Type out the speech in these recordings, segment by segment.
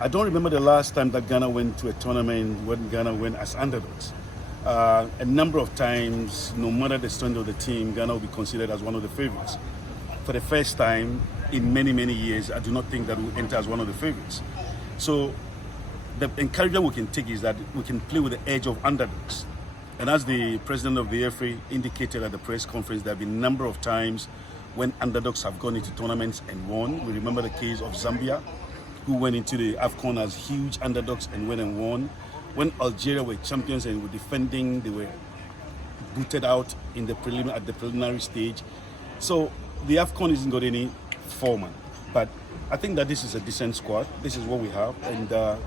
I don't remember the last time that Ghana went to a tournament when Ghana went as underdogs. A number of times, no matter the strength of the team, Ghana will be considered as one of the favorites. For the first time in many, many years, I do not think that we'll enter as one of the favorites. So the encouragement we can take is that we can play with the edge of underdogs. And as the president of the FA indicated at the press conference, there have been a number of times when underdogs have gone into tournaments and won. We remember the case of Zambia, who went into the AFCON as huge underdogs and went and won. When Algeria were champions and were defending, they were booted out in the at the preliminary stage. So the AFCON isn't got any format, but I think that this is a decent squad. This is what we have, and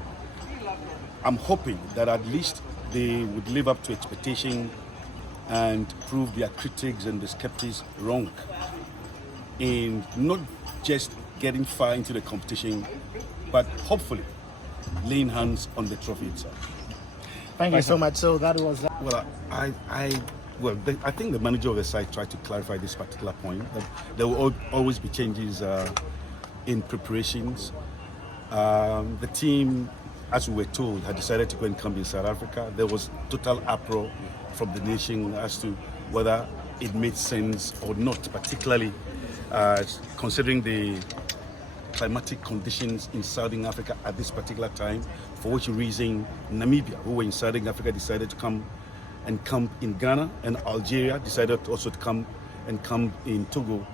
I'm hoping that at least they would live up to expectation and prove their critics and the skeptics wrong in not just getting far into the competition, but hopefully laying hands on the trophy itself. Thank you so much. So that was that. Well, I think the manager of the side tried to clarify this particular point, that there will always be changes in preparations. The team, as we were told, had decided to go and camp in South Africa. There was total uproar from the nation as to whether it made sense or not, particularly considering the climatic conditions in Southern Africa at this particular time, for which reason Namibia, who were in Southern Africa, decided to come and camp in Ghana, and Algeria decided also to come and camp in Togo.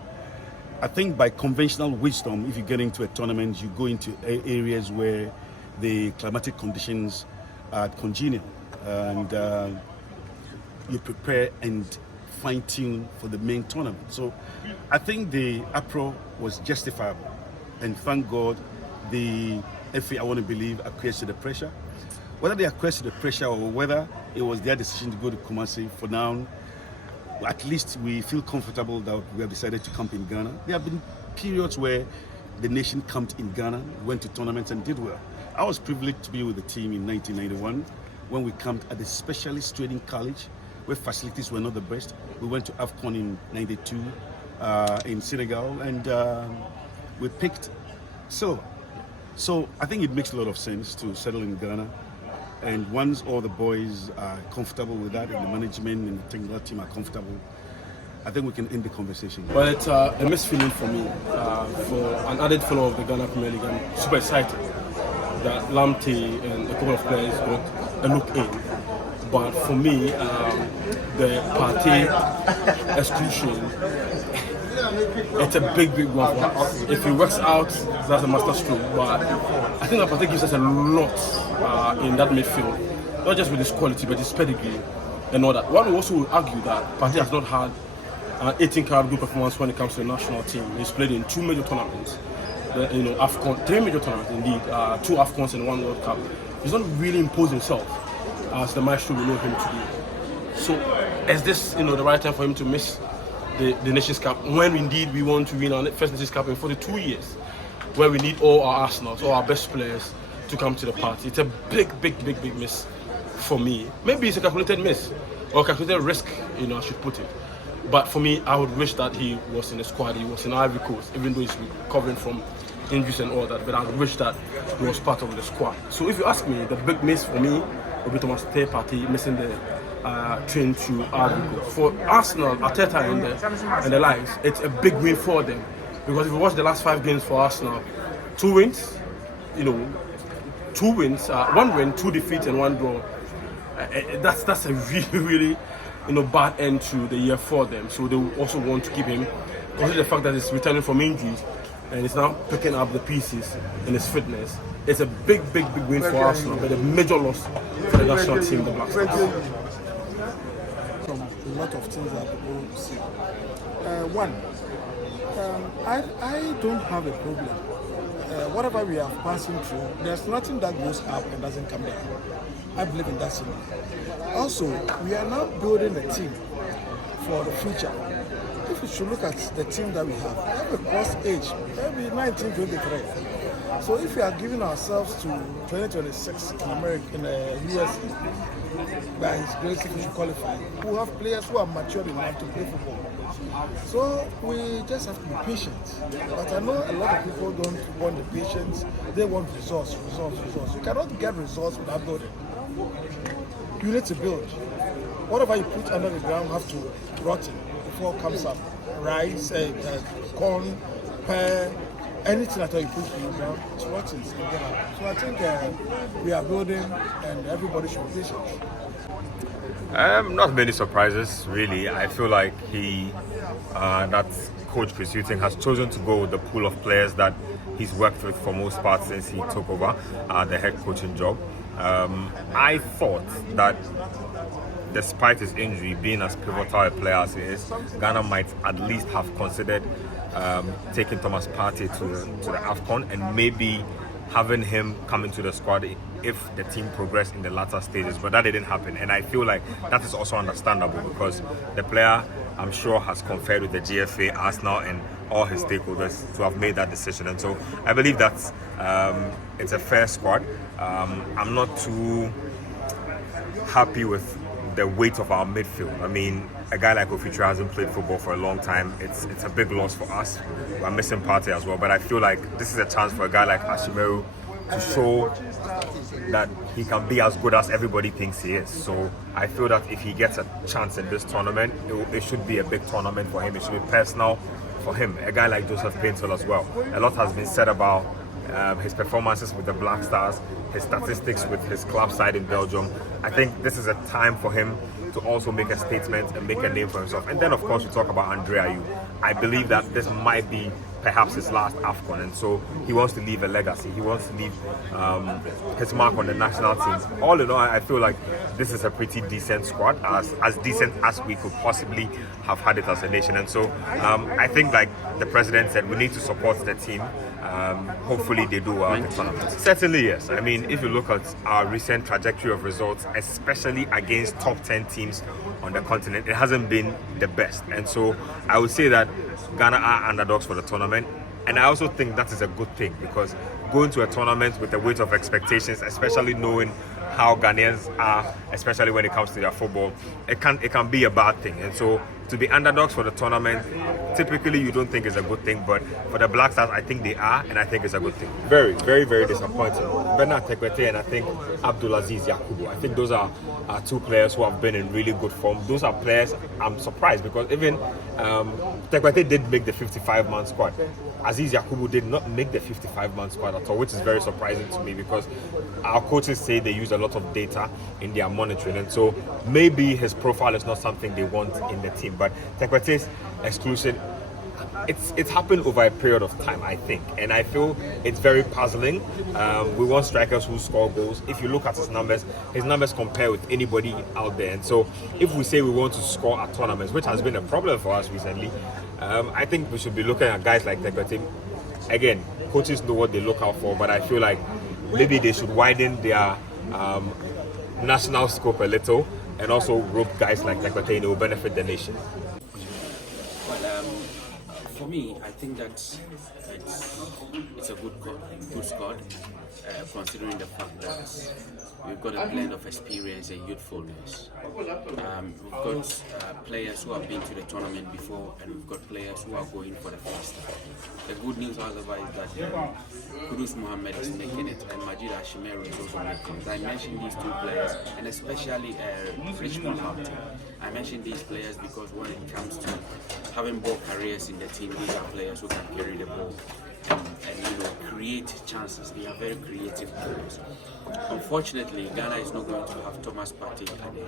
I think by conventional wisdom, if you get into a tournament, you go into areas where the climatic conditions are congenial, and you prepare and fine-tune for the main tournament. So I think the uproar was justifiable, and thank God the FA, I want to believe, acquiesced to the pressure. Whether they acquiesced to the pressure or whether it was their decision to go to Kumasi, for now, at least we feel comfortable that we have decided to camp in Ghana. There have been periods where the nation camped in Ghana, went to tournaments and did well. I was privileged to be with the team in 1991 when we camped at the Specialist Training College, where facilities were not the best. We went to AFCON in 92 in Senegal, and we picked silver. So I think it makes a lot of sense to settle in Ghana. And once all the boys are comfortable with that, and the management and the technical team are comfortable, I think we can end the conversation. Well, it's a mixed feeling for me. For an added follower of the Ghana Premier League, I'm super excited that Lamptey and a couple of players got a look in. But for me, the party exclusion, it's a big one for us. If it works out, that's a masterstroke. But I think that party gives us a lot in that midfield, not just with his quality, but his pedigree and all that. One will also argue that Partey has not had an 18-carat good performance when it comes to the national team. He's played in 2 major tournaments, AFCON, 3 major tournaments indeed, 2 AFCONs and 1 World Cup. He's not really imposed himself as the maestro we know him to be. So is this the right time for him to miss the Nations Cup when indeed we want to win our first Nations Cup in 42 years, where we need all our Arsenals, all our best players to come to the party? It's a big miss for me. Maybe it's a calculated miss or calculated risk, I should put it. But for me, I would wish that he was in the squad, he was in Ivory Coast, even though he's recovering from injuries and all that. But I would wish that he was part of the squad. So if you ask me, the big miss for me would be Thomas Partey missing the train to Ivory Coast. For Arsenal, Arteta and the likes, it's a big win for them. Because if you watch the last 5 games for Arsenal, 2 wins, 2 wins, 1 win, 2 defeats and 1 draw. That's a really bad end to the year for them. So they will also want to keep him, considering the fact that he's returning from injuries and he's now picking up the pieces in his fitness. It's a big win for Arsenal, but a major loss for the national team, the Black Stars. From a lot of things that people see. One, I don't have a problem. Whatever we are passing through, there's nothing that goes up and doesn't come down. I believe in that simply. Also, we are now building a team for the future. If you should look at the team that we have a cross age, maybe 1923. So if we are giving ourselves to 2026 in America, in the US, by His grace, if we should qualify, we have players who are mature enough to play football. So we just have to be patient. But I know a lot of people don't want the patience. They want results. You cannot get results without building. You need to build. Whatever you put under the ground have to rotten before it comes up. Rice, corn, pear, anything at all you put in the ground, it's rotten. So I think we are building and everybody should be patient. Not many surprises, really. I feel like that coach Chris Hughton has chosen to go with the pool of players that he's worked with for most part since he took over the head coaching job. I thought that despite his injury, being as pivotal a player as he is, Ghana might at least have considered taking Thomas Partey to the AFCON and maybe having him come into the squad if the team progressed in the latter stages, but that didn't happen. And I feel like that is also understandable because the player, I'm sure, has conferred with the GFA, Arsenal, and all his stakeholders to have made that decision. And so I believe that it's a fair squad. I'm not too happy with the weight of our midfield. I mean, a guy like Ofichu hasn't played football for a long time. It's a big loss for us. We're missing Partey as well, but I feel like this is a chance for a guy like Ashimeru to show that he can be as good as everybody thinks he is. So I feel that if he gets a chance in this tournament, it should be a big tournament for him. It should be personal for him. A guy like Joseph Painter as well. A lot has been said about his performances with the Black Stars, his statistics with his club side in Belgium. I think this is a time for him to also make a statement and make a name for himself. And then, of course, we talk about Andre Ayew. I believe that this might be perhaps his last AFCON, and so he wants to leave a legacy. He wants to leave his mark on the national team. All in all, I feel like this is a pretty decent squad, as decent as we could possibly have had it as a nation. And so I think, like the president said, we need to support the team. Hopefully they do well in the tournament. Certainly, yes. I mean, if you look at our recent trajectory of results, especially against top 10 teams on the continent, it hasn't been the best. And so I would say that Ghana are underdogs for the tournament. And I also think that is a good thing, because going to a tournament with the weight of expectations, especially knowing how Ghanaians are, especially when it comes to their football, it can be a bad thing. And so to be underdogs for the tournament, typically you don't think is a good thing, but for the Black Stars, I think they are, and I think it's a good thing. Very, very, very disappointing. Bernard Tekwete and I think Abdulaziz Yakubu. I think those are two players who have been in really good form. Those are players I'm surprised, because even Tekwete did make the 55-man squad. Aziz Yakubu did not make the 55-man squad at all, which is very surprising to me, because our coaches say they use a lot of data in their monitoring, and so maybe his profile is not something they want in the team. But Tekwete's exclusion, it's happened over a period of time, I think, and I feel it's very puzzling. We want strikers who score goals. If you look at his numbers compare with anybody out there, and so if we say we want to score at tournaments, which has been a problem for us recently, I think we should be looking at guys like Tekwete. Again, coaches know what they look out for, but I feel like maybe they should widen their national scope a little, and also rope guys like Tekwete. It will benefit the nation. Well, for me, I think that it's a good squad, considering the fact that we've got a blend of experience and youthfulness. We've got players who have been to the tournament before, and we've got players who are going for the first time. The good news, however, is that Kudus Mohammed is making it, and Majid Ashimeru is also making it. I mentioned these two players, and especially Richmond Houghton. I mentioned these players because when it comes to having ball careers in the team, these are players who can carry the ball and create chances. They are very creative players. Unfortunately, Ghana is not going to have Thomas Partey at the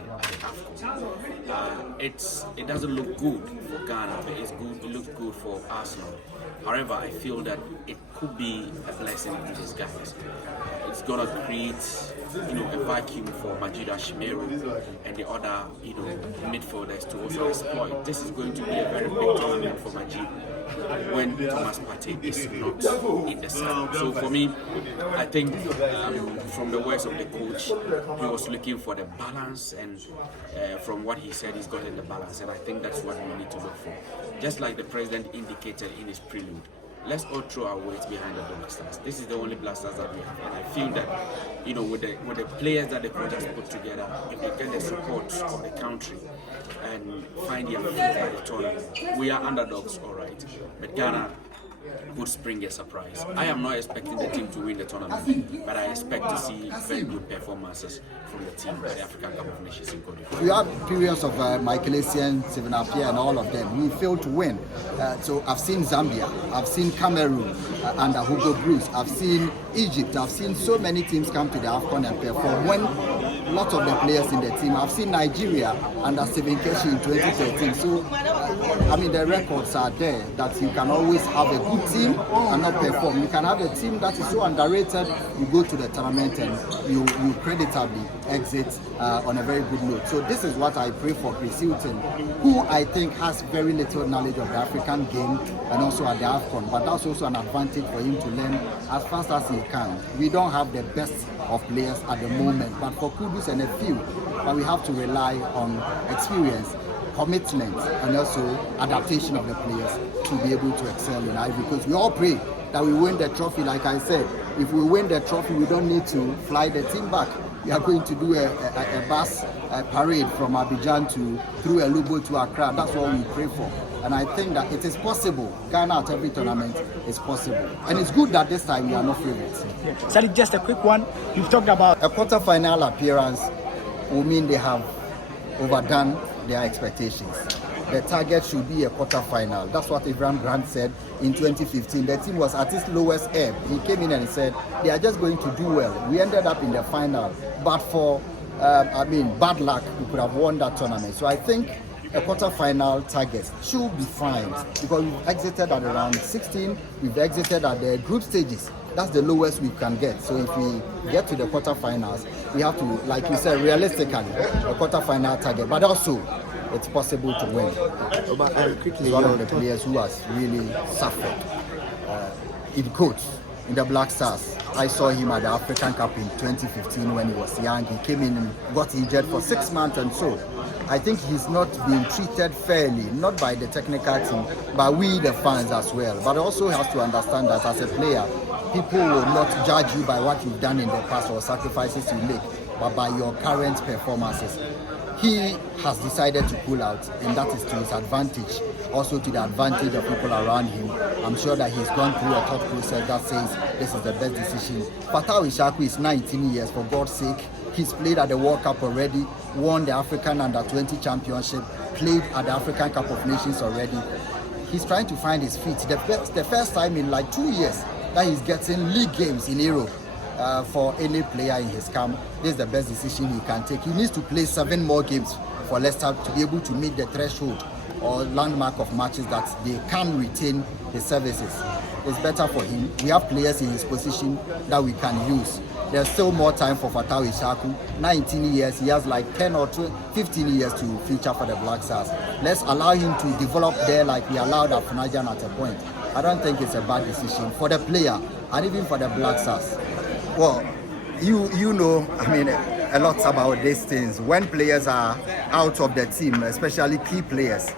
AFCON. It doesn't look good for Ghana, but it looks good for Arsenal. However, I feel that it could be a blessing in disguise. It's gonna create, a vacuum for Majid Ashimeru and the other, midfielders to also exploit. This is going to be a very big tournament for Majid when Thomas Partey is not in the side. So for me, I think from the words of the coach, he was looking for the balance, and from what he said, he's gotten the balance, and I think that's what we need to look for. Just like the president indicated in his prelude, let's all throw our weight behind the Black Stars. This is the only Black Stars that we have, and I feel that, you know, with the players that the coach has put together, if they get the support of the country and find their feet at the tournament, we are underdogs, all right. But Ghana could spring a surprise. I am not expecting the team to win the tournament, but I expect to see very good performances from the team at the African Cup of Nations in Cote d'Ivoire. We had periods of Michael Essien, Stephen Appiah, and all of them. We failed to win. So I've seen Zambia, I've seen Cameroon under Hugo Bruce, I've seen Egypt, I've seen so many teams come to the AFCON and perform when lots of the players in the team. I've seen Nigeria under Stephen Keshi in 2013. So, I mean, the records are there that you can always have a good team and not perform. You can have a team that is so underrated, you go to the tournament and you creditably exit on a very good note. So this is what I pray for Chris Hughton, who I think has very little knowledge of the African game and also at the AFCON, but that's also an advantage for him to learn as fast as he can. We don't have the best of players at the moment, but for Kudus and a few, but we have to rely on experience, commitment, and also adaptation of the players to be able to excel in Ivory Coast. We all pray that we win the trophy. Like I said, if we win the trophy, we don't need to fly the team back. We are going to do a bus parade from Abidjan through Elubo to Accra. That's what we pray for. And I think that it is possible. Ghana at every tournament is possible. And it's good that this time we are not favorites. Yeah. Sally, just a quick one. You've talked about a quarter-final appearance will mean they have overdone their expectations. The target should be a quarter-final. That's what Abraham Grant said in 2015. The team was at its lowest ebb. He came in and said, they are just going to do well. We ended up in the final. But for, bad luck, we could have won that tournament. So I think a quarter-final target should be fine because we've exited at around 16. We've exited at the group stages. That's the lowest we can get. So if we get to the quarter-finals, we have to, like you said, realistically, a quarter-final target. But also, it's possible to win. He's one of the players who has really suffered in coach, in the Black Stars. I saw him at the African Cup in 2015 when he was young. He came in and got injured for 6 months and so. I think he's not being treated fairly, not by the technical team, but we the fans as well. But also has to understand that as a player, people will not judge you by what you've done in the past or sacrifices you make, but by your current performances. He has decided to pull out, and that is to his advantage, also to the advantage of people around him. I'm sure that he's gone through a thought process that says this is the best decision. Fatau Ishaku is 19 years, for God's sake. He's played at the World Cup already, won the African Under-20 Championship, played at the African Cup of Nations already. He's trying to find his feet. The first time in like 2 years that he's getting league games in Europe. For any player in his camp, this is the best decision he can take. He needs to play 7 more games for Leicester to be able to meet the threshold or landmark of matches that they can retain his services. It's better for him. We have players in his position that we can use. There's still more time for Fatau Ishaku. 19 years, he has like 10 or 15 years to feature for the Black Stars. Let's allow him to develop there like we allowed Afunajan at a point. I don't think it's a bad decision for the player and even for the Black Stars. Well, you know, I mean, a lot about these things. When players are out of the team, especially key players,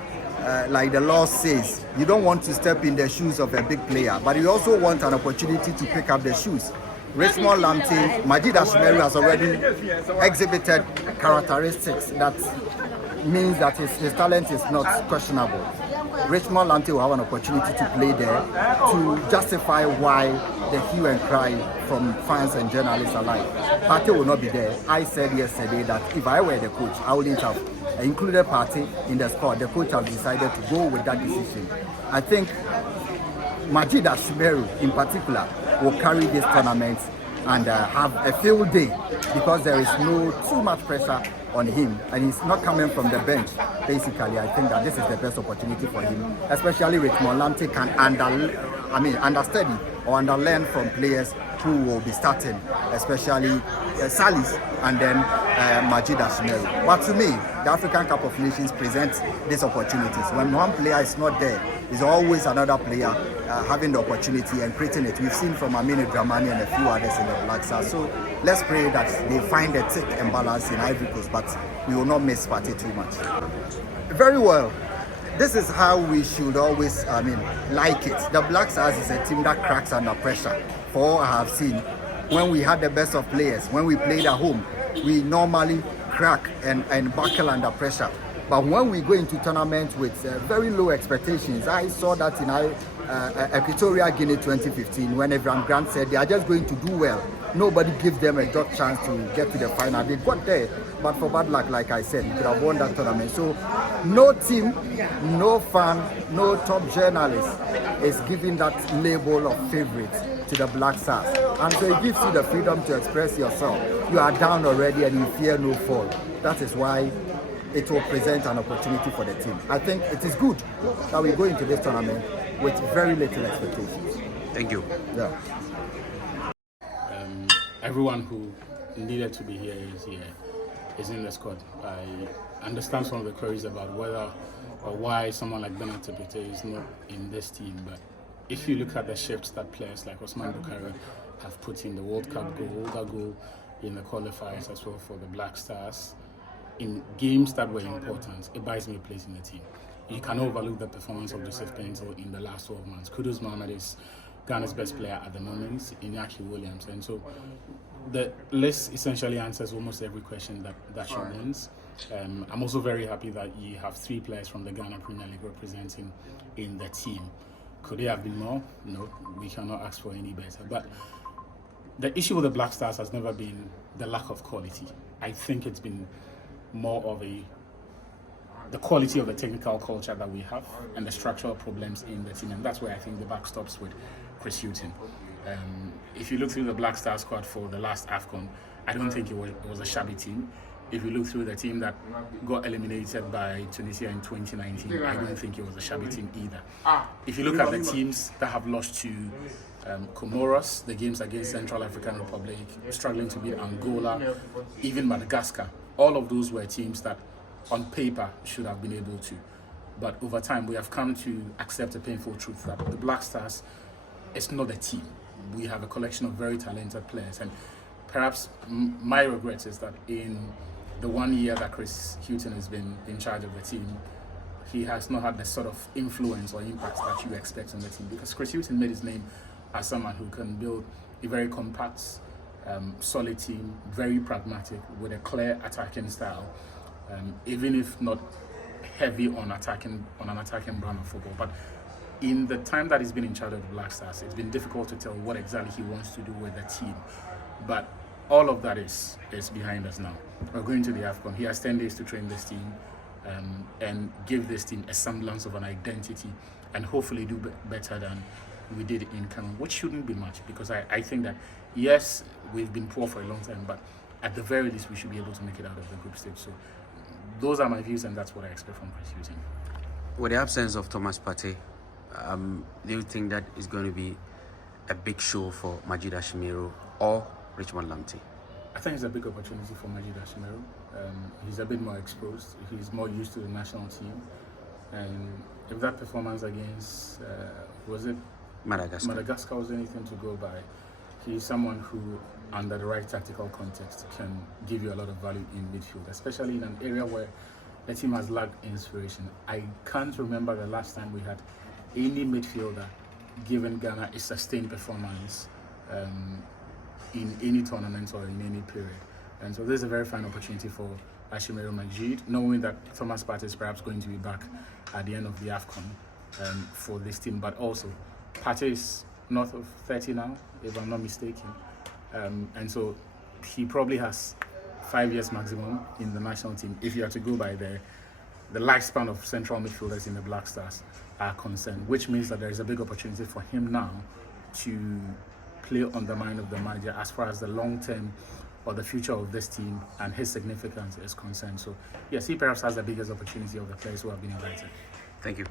like the law says, you don't want to step in the shoes of a big player, but you also want an opportunity to pick up the shoes. Richmond Lamptey, Majid Ashmeru has already exhibited characteristics that means that his talent is not questionable. Richmond Lamptey will have an opportunity to play there to justify why the hue and cry from fans and journalists alike. Partey will not be there. I said yesterday that if I were the coach, I wouldn't have included Partey in the squad. The coach has decided to go with that decision. I think Majid Ashmeru in particular will carry this tournament and have a field day because there is no too much pressure on him and he's not coming from the bench. Basically, I think that this is the best opportunity for him, especially Richmond Lamptey can understudy or underlearn from players who will be starting, especially Salis and then Majid Ashmeru. But to me, the African Cup of Nations presents these opportunities. When one player is not there, there's always another player having the opportunity and creating it. We've seen from Aminu Dramani and a few others in the Black Stars. So let's pray that they find a tick and balance in Ivory Coast, but we will not miss Partey too much. Very well. this is how we should always, like it. The Black Stars is a team that cracks under pressure. For all I have seen, when we had the best of players, when we played at home, we normally crack and buckle under pressure. But when we go into tournaments with very low expectations, I saw that in Equatorial Guinea 2015, when everyone Grant said they are just going to do well. Nobody gave them a dot chance to get to the final. They got there, but for bad luck, like I said, you could have won that tournament. So no team, no fan, no top journalist is giving that label of favorite to the Black Stars. And so it gives you the freedom to express yourself. You are down already and you fear no fall. That is why it will present an opportunity for the team. I think it is good that we go into this tournament with very little expectations. Thank you. Yeah. Everyone who needed to be here is in the squad. I understand some of the queries about whether or why someone like Bernard Tepete is not in this team, but if you look at the shifts that players like Osman Bukari have put in, the World Cup goal, that goal in the qualifiers as well for the Black Stars, in games that were important, it buys me a place in the team. You cannot overlook the performance of Joseph Painter in the last 12 months. Kudus Mohamed is Ghana's best player at the moment, Iñaki Williams. And so the list essentially answers almost every question that she wants. I'm also very happy that you have 3 players from the Ghana Premier League representing in the team. Could there have been more? No, we cannot ask for any better. But the issue with the Black Stars has never been the lack of quality. I think it's been more of the quality of the technical culture that we have and the structural problems in the team, and that's where I think the buck stops with Chris Hughton. If you look through the Black Star squad for the last AFCON, I don't think it was a shabby team. If you look through the team that got eliminated by Tunisia in 2019, I don't think it was a shabby team either. If you look at the teams that have lost to Comoros, the games against Central African Republic, struggling to beat Angola, even Madagascar, all of those were teams that on paper should have been able to. But over time, we have come to accept a painful truth that the Black Stars is not a team. We have a collection of very talented players. And perhaps my regret is that in the 1 year that Chris Hughton has been in charge of the team, he has not had the sort of influence or impact that you expect on the team. Because Chris Hughton made his name as someone who can build a very compact, solid team, very pragmatic, with a clear attacking style, even if not heavy on an attacking brand of football. But in the time that he's been in charge of the Black Stars, it's been difficult to tell what exactly he wants to do with the team. But all of that is behind us now. We're going to the AFCON. He has 10 days to train this team and give this team a semblance of an identity, and hopefully do better than we did in Cameroon, which shouldn't be much, because I think that, yes, we've been poor for a long time, but at the very least we should be able to make it out of the group stage. So those are my views, and that's what I expect from Chris Hughton. With the absence of Thomas Partey, do you think that is going to be a big show for Majid Ashimiro or Richmond Lamptey? I think it's a big opportunity for Majid Ashimiro. He's a bit more exposed. He's more used to the national team. And if that performance against, was it Madagascar was anything to go by, he's someone who, under the right tactical context, can give you a lot of value in midfield, especially in an area where the team has lacked inspiration. I can't remember the last time we had any midfielder given Ghana a sustained performance in any tournament or in any period. And so this is a very fine opportunity for Ashimiro Majid, knowing that Thomas Partey is perhaps going to be back at the end of the AFCON for this team. But also, Partey is north of 30 now, if I'm not mistaken. And so he probably has 5 years maximum in the national team, if you are to go by the lifespan of central midfielders in the Black Stars are concerned, which means that there is a big opportunity for him now to play on the mind of the manager as far as the long term or the future of this team and his significance is concerned. So yes, he perhaps has the biggest opportunity of the players who have been invited. Thank you.